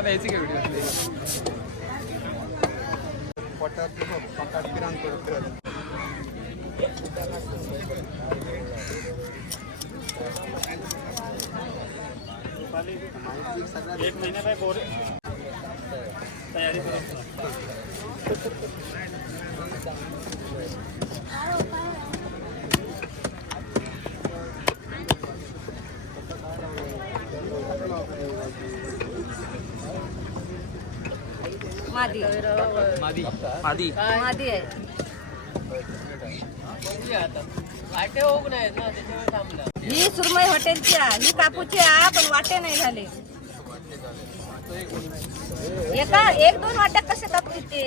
मला यायची का व्हिडिओ एक महिना काय बोर. तयारी करत मादी. मादी. आधी मादी आहे. ही सुरमई हॉटेलची आहे. ही कापूची आहे पण वाटे नाही झाले. एका एक दोन वाट्या कसे कापली ते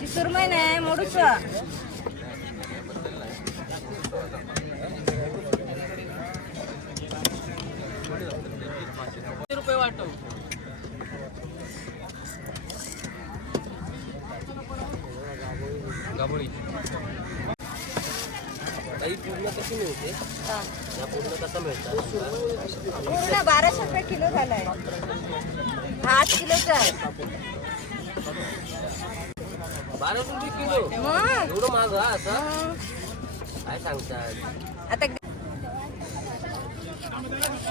ही सुरमई नाही मोडूच. रुपये वाटव? गाबोळी पूर्ण बाराशे रुपये किलो झालाय. हा आठ किलोचा आहे बाराशे रुपये किलो? मग? एवढं महाग हा असं. काय सांगतात आता हो? अरे देवा. सोबत आहे, वाटेत उतर जा.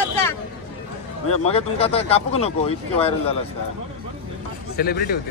म्हणजे मग तुमका आता कापूक नको इतकी व्हायरल झाला असता. सेलिब्रिटी होती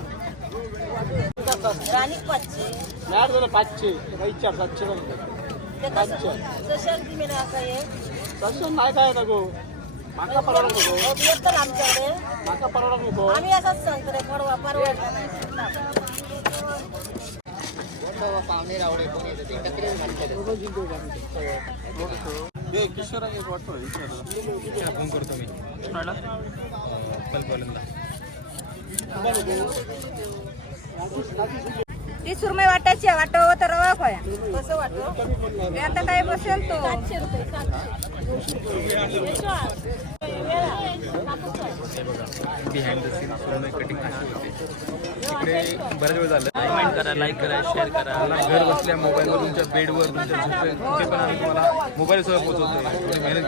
राणी पाचशे. मॅट झालं पाचशे. विचार सातशे तसं नाही काय नको. माका परवडा नको. आमच्याकडे. माका परवडा नको. आम्ही असंच सांगतो रे परवा परवडला नाही. किशोर वाटतो फोन करतो मी? कल्पवलेला ती सुरमई वाटायची आहे, वाटावं तर रवा खोया. कसं वाटतो ते आता काय बसेल तो? बिहाइंड द सीन कटिंग अशी होते बऱ्याच वेळ झालं. कमेंट करा लाईक करा शेअर करा. घर बसल्या मोबाईलवर तुमच्या बेडवर तुमच्या झोपे कुठे पण आम्ही तुम्हाला मोबाईल सह पोहोचवतो. थोडी मेहनत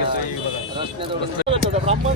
बघा. ब्राह्मण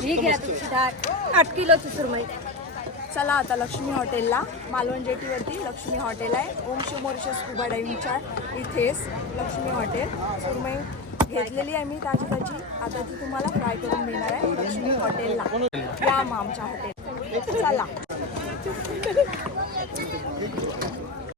ही घ्या तुमची डाळ. आठ किलोची सुरमई. चला आता लक्ष्मी हॉटेलला मालवण जेटीवरती लक्ष्मी हॉटेल आहे. ओम शिव स्कुबा डायव्हिंगच्या इथेच लक्ष्मी हॉटेल. सुरमई घेतलेली आहे मी ताजी ताजी आता ती तुम्हाला फ्राय करून देणार आहे लक्ष्मी हॉटेलला. या मग आमच्या हॉटेल चला.